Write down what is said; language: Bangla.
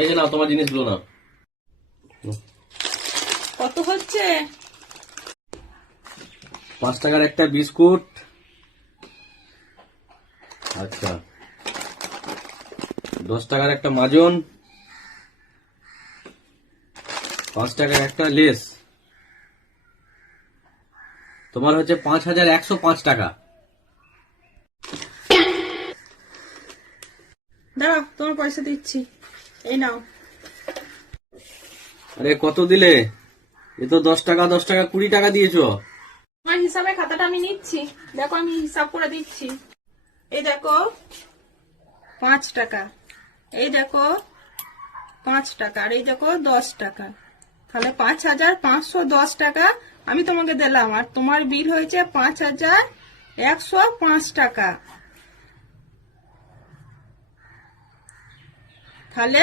এই যে নাও তোমার জিনিসগুলো নাও। কত হচ্ছে? 5 টাকার একটা বিস্কুট, আচ্ছা 10 টাকার একটা মাজন, 5 টাকার একটা লেস, তোমার হচ্ছে 5105 টাকা। দাঁড়াও, তোমার পয়সা দিচ্ছি, এই নাও। আরে কত দিলে? এ তো 10 টাকা 10 টাকা 20 টাকা দিয়েছো। আমার হিসাবে খাতাটা আমি নিচ্ছি, দেখো আমি হিসাব করে দিচ্ছি। এই দেখো 5 টাকা, এই দেখো 5 টাকা, আর এই দেখো 10 টাকা। তাহলে 5510 টাকা আমি তোমাকে দিলাম, আর তোমার বিল হয়েছে 5105 টাকা। তাহলে